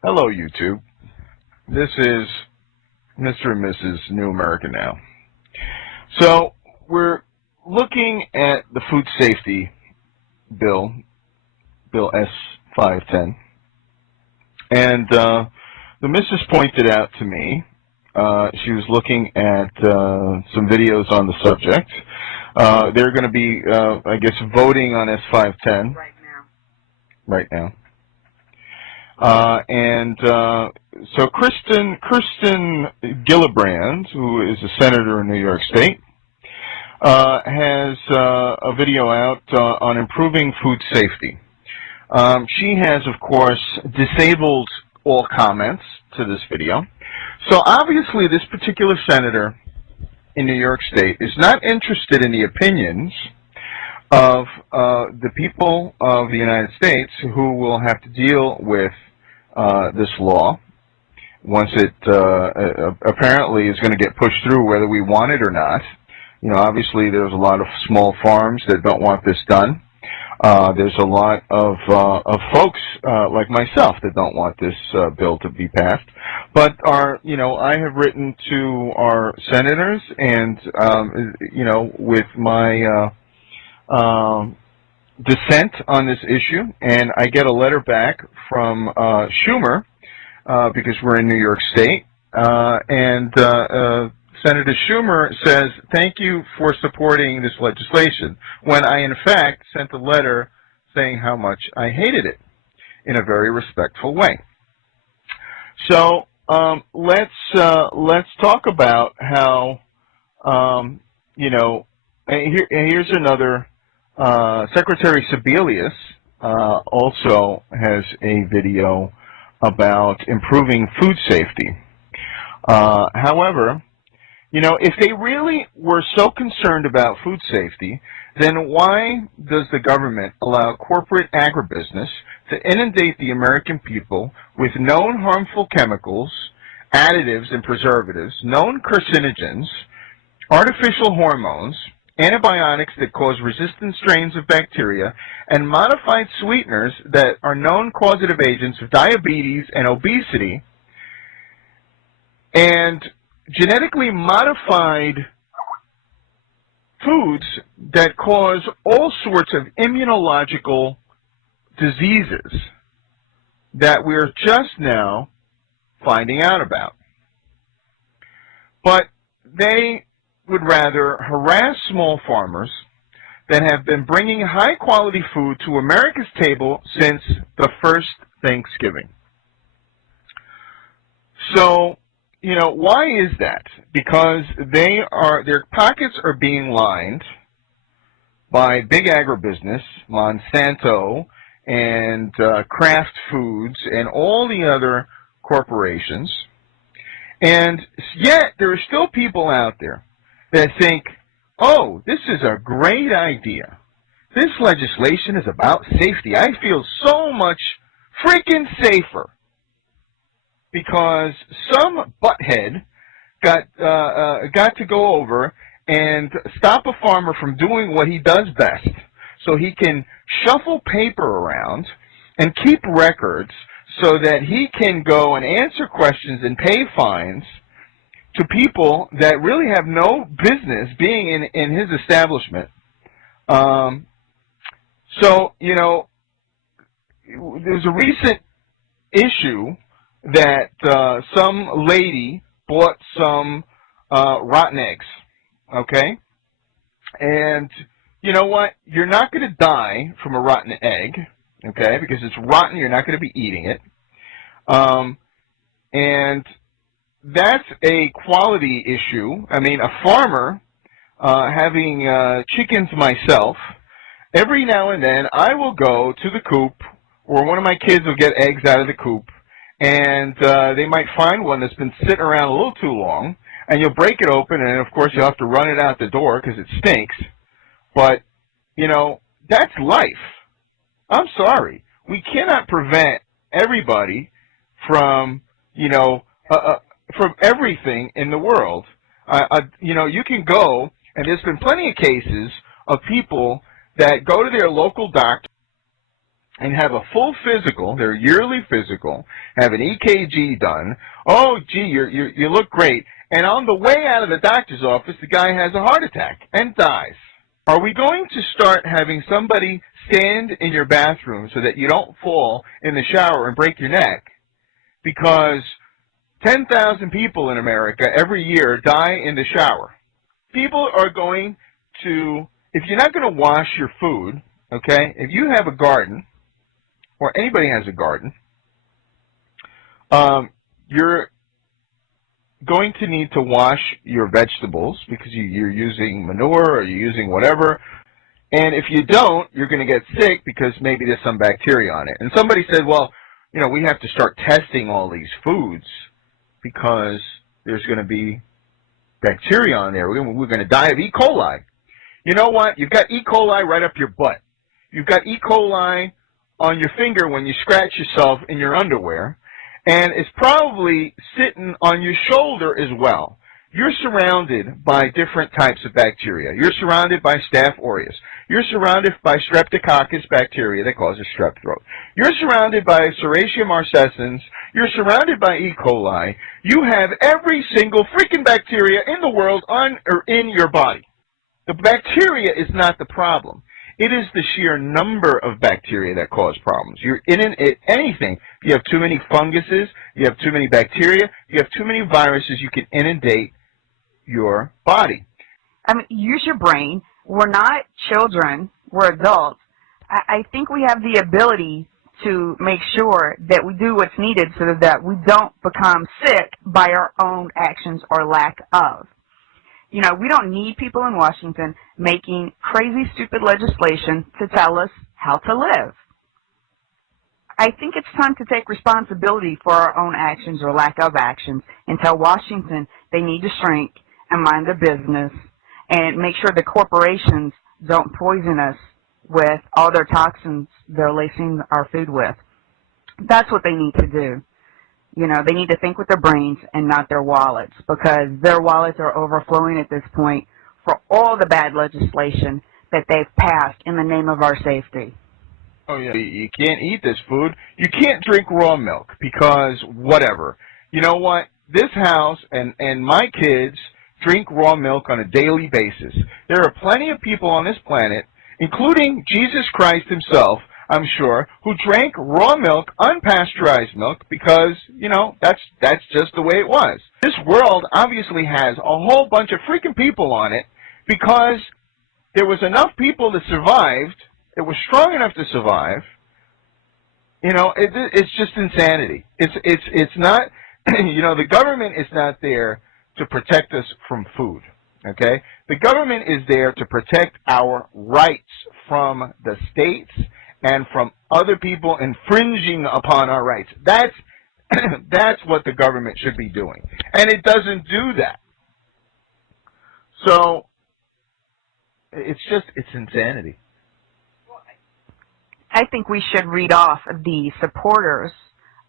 Hello, YouTube. This is Mr. and Mrs. New America Now. So, we're looking at the Food Safety Bill, Bill S-510, and the missus pointed out to me, she was looking at some videos on the subject. They're going to be, I guess, voting on S-510 right now. So Kristen Gillibrand, who is a senator in New York State, has a video out on improving food safety. She has, of course, disabled all comments to this video. So obviously this particular senator in New York State is not interested in the opinions of the people of the United States who will have to deal with this law once it apparently is going to get pushed through, whether we want it or not. You know, obviously there's a lot of small farms that don't want this done. There's a lot of folks like myself that don't want this bill to be passed. But I have written to our senators, and with my dissent on this issue, and I get a letter back from Schumer because we're in New York State, and Senator Schumer says, "Thank you for supporting this legislation," when I in fact sent a letter saying how much I hated it in a very respectful way. So let's talk about how here's another. Secretary Sebelius also has a video about improving food safety. However, if they really were so concerned about food safety, then why does the government allow corporate agribusiness to inundate the American people with known harmful chemicals, additives and preservatives, known carcinogens, artificial hormones, antibiotics that cause resistant strains of bacteria, and modified sweeteners that are known causative agents of diabetes and obesity, and genetically modified foods that cause all sorts of immunological diseases that we're just now finding out about. But they would rather harass small farmers that have been bringing high-quality food to America's table since the first Thanksgiving. So, why is that? Because their pockets are being lined by big agribusiness, Monsanto, and Kraft Foods, and all the other corporations. And yet, there are still people out there that think, oh, this is a great idea. This legislation is about safety. I feel so much freaking safer because some butthead got to go over and stop a farmer from doing what he does best, so he can shuffle paper around and keep records so that he can go and answer questions and pay fines to people that really have no business being in his establishment. There's a recent issue that some lady bought some rotten eggs, okay? And you know what? You're not going to die from a rotten egg, okay, because it's rotten. You're not going to be eating it. And that's a quality issue. I mean, a farmer, having chickens myself, every now and then I will go to the coop, or one of my kids will get eggs out of the coop, and they might find one that's been sitting around a little too long, and you'll break it open, and of course you'll have to run it out the door because it stinks. But, that's life. I'm sorry. We cannot prevent everybody from, from everything in the world. You can go, and there's been plenty of cases of people that go to their local doctor and have a full physical, their yearly physical, have an EKG done. Oh, gee, you look great. And on the way out of the doctor's office, the guy has a heart attack and dies. Are we going to start having somebody stand in your bathroom so that you don't fall in the shower and break your neck? Because 10,000 people in America every year die in the shower. People are going to, if you're not going to wash your food, okay, if you have a garden, or anybody has a garden, you're going to need to wash your vegetables because you're using manure or you're using whatever. And if you don't, you're going to get sick because maybe there's some bacteria on it. And somebody said, well, you know, we have to start testing all these foods because there's going to be bacteria on there. We're going to die of E. coli. You know what? You've got E. coli right up your butt. You've got E. coli on your finger when you scratch yourself in your underwear, and it's probably sitting on your shoulder as well. You're surrounded by different types of bacteria. You're surrounded by Staph aureus. You're surrounded by Streptococcus bacteria that causes strep throat. You're surrounded by Serratia marcescens. You're surrounded by E. coli. You have every single freaking bacteria in the world on or in your body. The bacteria is not the problem. It is the sheer number of bacteria that cause problems. You're in anything. You have too many funguses, you have too many bacteria, you have too many viruses, you can inundate your body. I mean, use your brain. We're not children, we're adults. I think we have the ability to make sure that we do what's needed so that we don't become sick by our own actions or lack of. You know, we don't need people in Washington making crazy, stupid legislation to tell us how to live. I think it's time to take responsibility for our own actions or lack of actions and tell Washington they need to shrink and mind their business and make sure the corporations don't poison us with all their toxins they're lacing our food with. That's what they need to do. You know, they need to think with their brains and not their wallets, because their wallets are overflowing at this point for all the bad legislation that they've passed in the name of our safety. Oh, yeah. You can't eat this food. You can't drink raw milk because whatever. You know what? This house and my kids drink raw milk on a daily basis. There are plenty of people on this planet, including Jesus Christ himself, I'm sure, who drank raw milk, unpasteurized milk, because, you know, that's just the way it was. This world obviously has a whole bunch of freaking people on it because there was enough people that survived, it was strong enough to survive. You know, it's just insanity. It's not, you know, the government is not there to protect us from food, okay? The government is there to protect our rights from the states and from other people infringing upon our rights. That's what the government should be doing. And it doesn't do that. So it's insanity. I think we should read off the supporters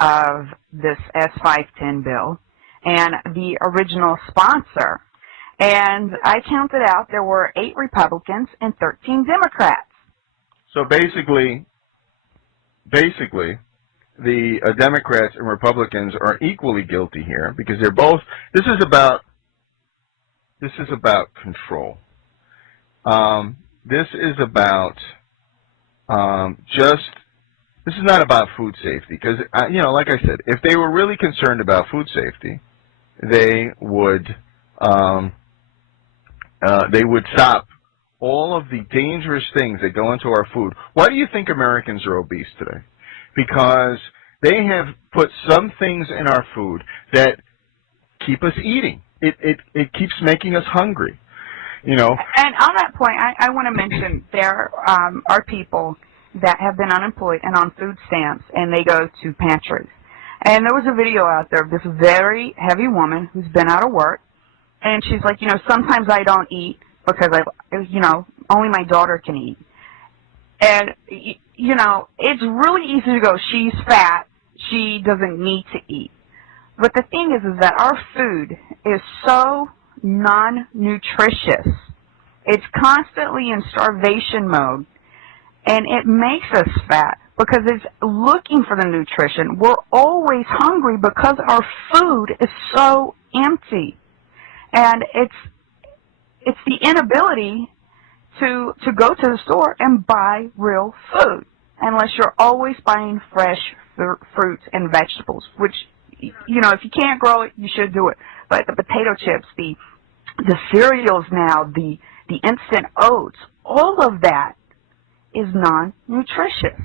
of this S510 bill and the original sponsor. And I counted out there were 8 Republicans and 13 Democrats. So basically, the Democrats and Republicans are equally guilty here because they're both. This is about control. This is about This is not about food safety because you know, like I said, if they were really concerned about food safety, they would stop all of the dangerous things that go into our food. Why do you think Americans are obese today? Because they have put some things in our food that keep us eating. It keeps making us hungry, you know. And on that point, I want to mention there are people that have been unemployed and on food stamps, and they go to pantries. And there was a video out there of this very heavy woman who's been out of work, and she's like, you know, sometimes I don't eat because you know, only my daughter can eat. And, you know, it's really easy to go, she's fat, she doesn't need to eat. But the thing is that our food is so non-nutritious. It's constantly in starvation mode, and it makes us fat because it's looking for the nutrition. We're always hungry because our food is so empty. And it's the inability to go to the store and buy real food, unless you're always buying fresh fruits and vegetables, which, you know, if you can't grow it, you should do it. But the potato chips, the cereals now, the instant oats, all of that is non-nutritious.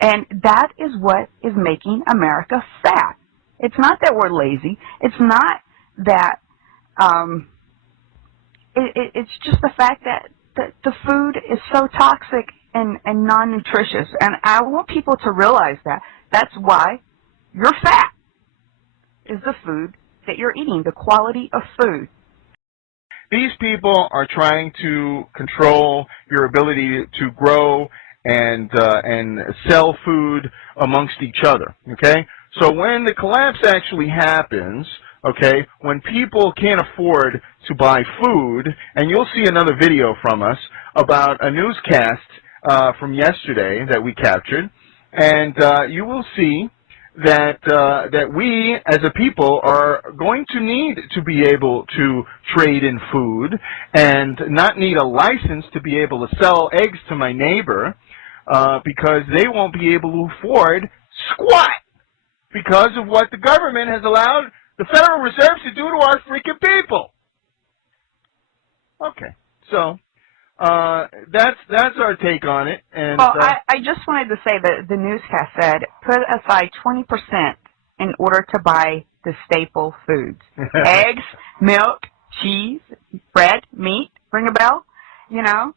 And that is what is making America fat. It's not that we're lazy. It's not that it's just the fact that the food is so toxic and non-nutritious. And I want people to realize that. That's why you're fat, is the food that you're eating, the quality of food. These people are trying to control your ability to grow and sell food amongst each other, okay? So when the collapse actually happens, okay, when people can't afford to buy food, and you'll see another video from us about a newscast from yesterday that we captured, and you will see that that we as a people are going to need to be able to trade in food and not need a license to be able to sell eggs to my neighbor because they won't be able to afford squat because of what the government has allowed the Federal Reserve to do to our freaking people. Okay, so that's our take on it. And well, I just wanted to say that the newscast said put aside 20% in order to buy the staple foods: eggs, milk, cheese, bread, meat. Ring a bell, you know.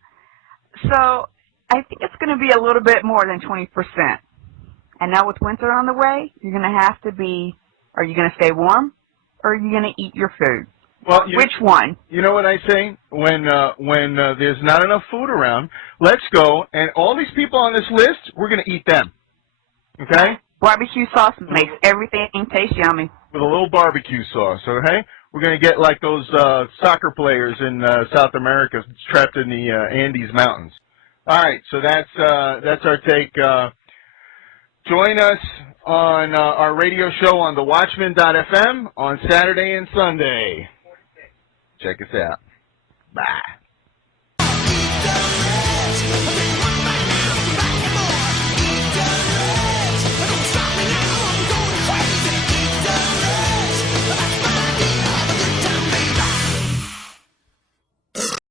So I think it's going to be a little bit more than 20%. And now with winter on the way, you're going to have to be. Are you going to stay warm, or are you going to eat your food? Well, which one? You know what I say? When there's not enough food around, let's go, and all these people on this list, we're going to eat them. Okay? Barbecue sauce makes everything taste yummy. With a little barbecue sauce, okay? We're going to get like those soccer players in South America trapped in the Andes Mountains. All right, so that's our take. Join us on our radio show on thewatchman.fm on Saturday and Sunday. Check us out. Bye.